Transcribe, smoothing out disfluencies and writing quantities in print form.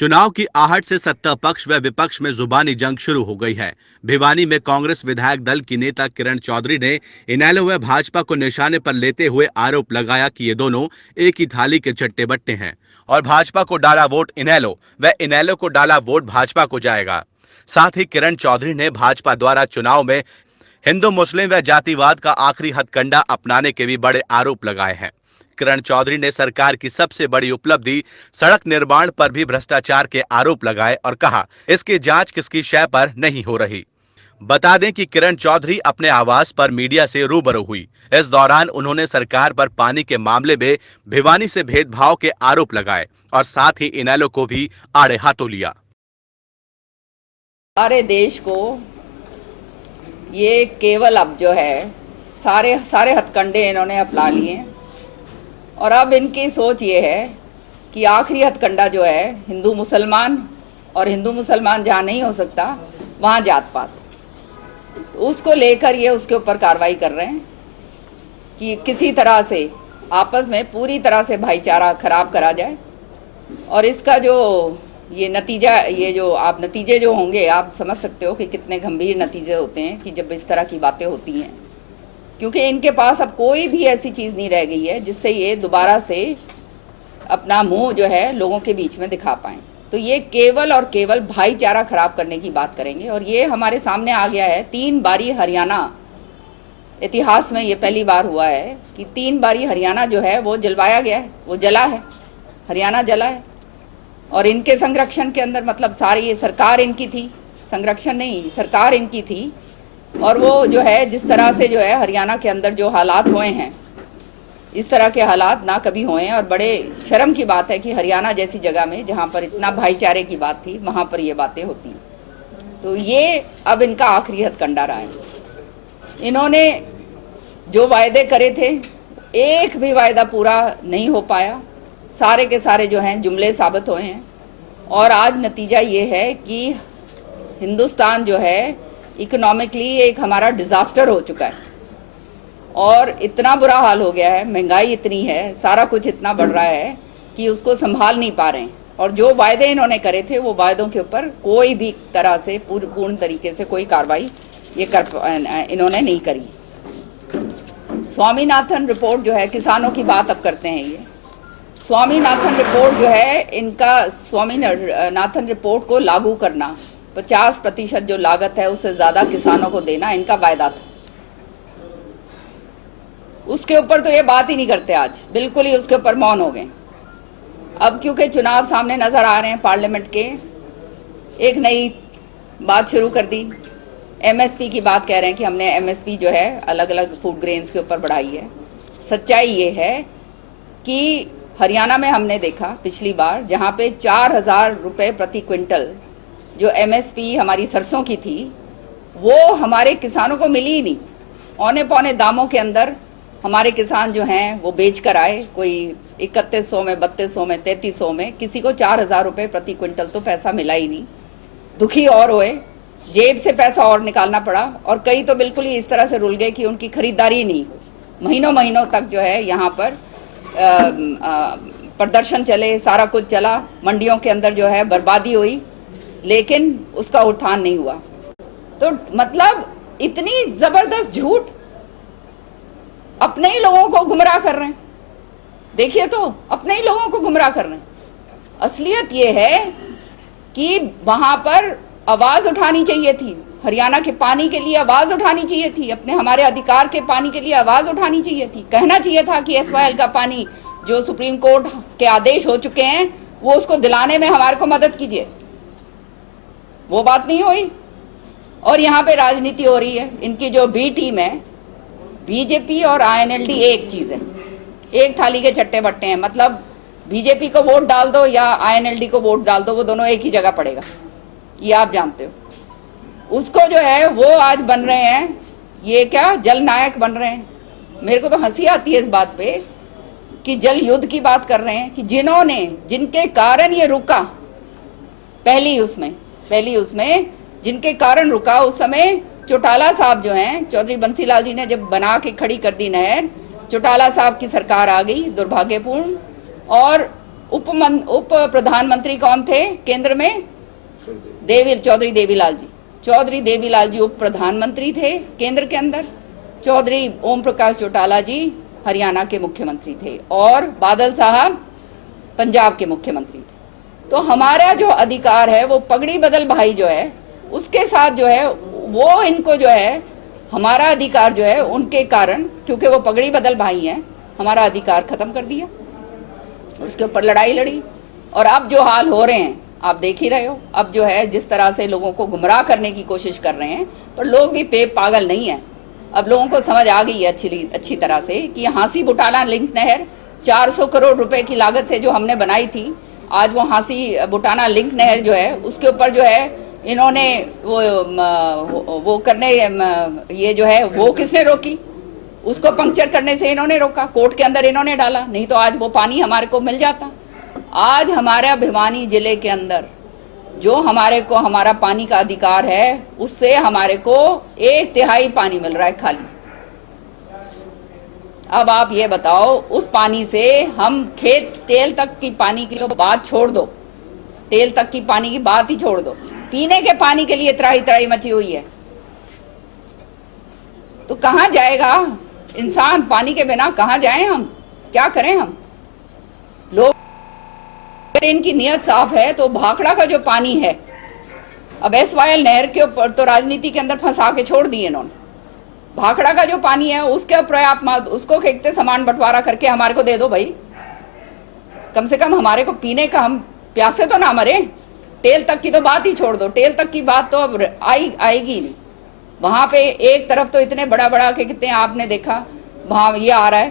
चुनाव की आहट से सत्ता पक्ष व विपक्ष में जुबानी जंग शुरू हो गई है। भिवानी में कांग्रेस विधायक दल की नेता किरण चौधरी ने इनेलो व भाजपा को निशाने पर लेते हुए आरोप लगाया कि ये दोनों एक ही थाली के चट्टे बट्टे हैं और भाजपा को डाला वोट इनेलो व इनेलो को डाला वोट भाजपा को जाएगा। साथ ही किरण चौधरी ने भाजपा द्वारा चुनाव में हिंदू मुस्लिम व जातिवाद का आखिरी हथकंडा अपनाने के भी बड़े आरोप लगाए हैं। किरण चौधरी ने सरकार की सबसे बड़ी उपलब्धि सड़क निर्माण पर भी भ्रष्टाचार के आरोप लगाए और कहा इसकी जांच किसकी शय पर नहीं हो रही। बता दें कि किरण चौधरी अपने आवास पर मीडिया से रूबरू हुई। इस दौरान उन्होंने सरकार पर पानी के मामले में भिवानी से भेदभाव के आरोप लगाए और साथ ही इनेलो को भी आड़े हाथों लिया। सारे देश को ये केवल अब जो है सारे हथकंडे इन्होंने अपना लिए और अब इनकी सोच ये है कि आखिरी हथकंडा जो है हिंदू मुसलमान, और हिंदू मुसलमान जहाँ नहीं हो सकता वहाँ जात पात, तो उसको लेकर ये उसके ऊपर कार्रवाई कर रहे हैं कि किसी तरह से आपस में पूरी तरह से भाईचारा खराब करा जाए। और इसका जो ये नतीजा, ये जो आप नतीजे जो होंगे, आप समझ सकते हो कि कितने गंभीर नतीजे होते हैं कि जब इस तरह की बातें होती हैं, क्योंकि इनके पास अब कोई भी ऐसी चीज़ नहीं रह गई है जिससे ये दोबारा से अपना मुंह जो है लोगों के बीच में दिखा पाएँ। तो ये केवल और केवल भाईचारा खराब करने की बात करेंगे। और ये हमारे सामने आ गया है 3 बारी हरियाणा, इतिहास में ये पहली बार हुआ है कि 3 बारी हरियाणा जो है वो जलवाया गया है, वो जला है, हरियाणा जला है। और इनके संरक्षण के अंदर मतलब सारी ये सरकार इनकी थी, संरक्षण नहीं, सरकार इनकी थी। और वो जो है जिस तरह से जो है हरियाणा के अंदर जो हालात हुए हैं, इस तरह के हालात ना कभी हुए हैं। और बड़े शर्म की बात है कि हरियाणा जैसी जगह में जहाँ पर इतना भाईचारे की बात थी, वहाँ पर ये बातें होती हैं। तो ये अब इनका आखिरी हथकंडा रहा है। इन्होंने जो वायदे करे थे, एक भी वायदा पूरा नहीं हो पाया, सारे के सारे जो हैं जुमले साबित हुए हैं। और आज नतीजा ये है कि हिंदुस्तान जो है इकोनॉमिकली एक हमारा डिज़ास्टर हो चुका है और इतना बुरा हाल हो गया है, महंगाई इतनी है, सारा कुछ इतना बढ़ रहा है कि उसको संभाल नहीं पा रहे हैं। और जो वायदे इन्होंने करे थे वो वायदों के ऊपर कोई भी तरह से पूर्ण तरीके से कोई कार्रवाई इन्होंने नहीं करी। स्वामीनाथन रिपोर्ट जो है, किसानों की बात अब करते हैं। ये स्वामीनाथन रिपोर्ट जो है, इनका स्वामीनाथन रिपोर्ट को लागू करना, 50% जो लागत है उससे ज़्यादा किसानों को देना इनका वायदा था। उसके ऊपर तो ये बात ही नहीं करते, आज बिल्कुल ही उसके ऊपर मौन हो गए। अब क्योंकि चुनाव सामने नज़र आ रहे हैं पार्लियामेंट के, एक नई बात शुरू कर दी, एमएसपी की बात कह रहे हैं कि हमने एमएसपी जो है अलग अलग फूड ग्रेन्स के ऊपर बढ़ाई है। सच्चाई ये है कि हरियाणा में हमने देखा पिछली बार, जहाँ पे 4,000 रुपये प्रति क्विंटल जो एमएसपी हमारी सरसों की थी, वो हमारे किसानों को मिली ही नहीं। औने पौने दामों के अंदर हमारे किसान जो हैं वो बेच कर आए, कोई 3100 में, 3200 में, 3300 में, किसी को 4,000 रुपये प्रति क्विंटल तो पैसा मिला ही नहीं। दुखी और हुए, जेब से पैसा और निकालना पड़ा। और कई तो बिल्कुल ही इस तरह से रुल गए कि उनकी खरीदारी नहीं, महीनों महीनों तक जो है यहाँ पर प्रदर्शन चले, सारा कुछ चला, मंडियों के अंदर जो है बर्बादी हुई, लेकिन उसका उठान नहीं हुआ। तो मतलब इतनी जबरदस्त झूठ, अपने ही लोगों को गुमराह कर रहे हैं। देखिए तो अपने ही लोगों को गुमराह कर रहे हैं। असलियत ये है कि वहां पर आवाज उठानी चाहिए थी, हरियाणा के पानी के लिए आवाज उठानी चाहिए थी, अपने हमारे अधिकार के पानी के लिए आवाज उठानी चाहिए थी। कहना चाहिए था कि एसवाईएल का पानी जो सुप्रीम कोर्ट के आदेश हो चुके हैं वो उसको दिलाने में हमारे को मदद कीजिए। वो बात नहीं हुई और यहाँ पे राजनीति हो रही है। इनकी जो बी टीम है, बीजेपी और आईएनएलडी एक चीज़ है, एक थाली के चट्टे बट्टे हैं। मतलब बीजेपी को वोट डाल दो या आईएनएलडी को वोट डाल दो, वो दोनों एक ही जगह पड़ेगा, ये आप जानते हो। उसको जो है वो आज बन रहे हैं, ये क्या जल नायक बन रहे हैं। मेरे को तो हंसी आती है इस बात पे कि जल युद्ध की बात कर रहे हैं कि जिनके कारण ये रुका, पहली उसमें जिनके कारण रुका, उस समय चौटाला साहब जो हैं, चौधरी बंसीलाल जी ने जब बना के खड़ी कर दी नहर, चौटाला साहब की सरकार आ गई, दुर्भाग्यपूर्ण। और उप प्रधानमंत्री कौन थे केंद्र में? चौधरी देवीलाल जी। चौधरी देवीलाल जी उप प्रधानमंत्री थे केंद्र के अंदर। चौधरी ओम प्रकाश चौटाला जी हरियाणा के मुख्यमंत्री थे और बादल साहब पंजाब के मुख्यमंत्री थे। तो हमारा जो अधिकार है वो पगड़ी बदल भाई जो है उसके साथ जो है वो इनको जो है हमारा अधिकार जो है उनके कारण, क्योंकि वो पगड़ी बदल भाई हैं, हमारा अधिकार खत्म कर दिया। उसके ऊपर लड़ाई लड़ी और अब जो हाल हो रहे हैं आप देख ही रहे हो। अब जो है जिस तरह से लोगों को गुमराह करने की कोशिश कर रहे हैं, पर लोग भी पागल नहीं है। अब लोगों को समझ आ गई है अच्छी तरह से कि हांसी बुटाना लिंक नहर 400 करोड़ रुपए की लागत से जो हमने बनाई थी, आज वो हांसी बुटाना लिंक नहर जो है उसके ऊपर जो है इन्होंने वो करने ये जो है वो किसने रोकी? उसको पंक्चर करने से इन्होंने रोका, कोर्ट के अंदर इन्होंने डाला, नहीं तो आज वो पानी हमारे को मिल जाता। आज हमारा भिवानी जिले के अंदर जो हमारे को हमारा पानी का अधिकार है उससे हमारे को 1/3 पानी मिल रहा है खाली। अब आप ये बताओ, उस पानी से हम खेत तेल तक की पानी की तो बात छोड़ दो, तेल तक की पानी की बात ही छोड़ दो, पीने के पानी के लिए त्राही मची हुई है। तो कहां जाएगा इंसान? पानी के बिना कहां जाएं हम? क्या करें हम लोग? अगर इनकी नियत साफ है तो भाखड़ा का जो पानी है, अब SYL नहर के ऊपर तो राजनीति के अंदर फंसा के छोड़ दिए इन्होंने। भाखड़ा का जो पानी है उसके ऊपर आप मत उसको कहते सामान बंटवारा करके हमारे को दे दो भाई, कम से कम हमारे को पीने का, हम प्यासे तो ना मरे। तेल तक की तो बात ही छोड़ दो, तेल तक की बात तो अब आएगी नहीं। वहां पे एक तरफ तो इतने बड़ा के कितने आपने देखा, वहां ये आ रहा है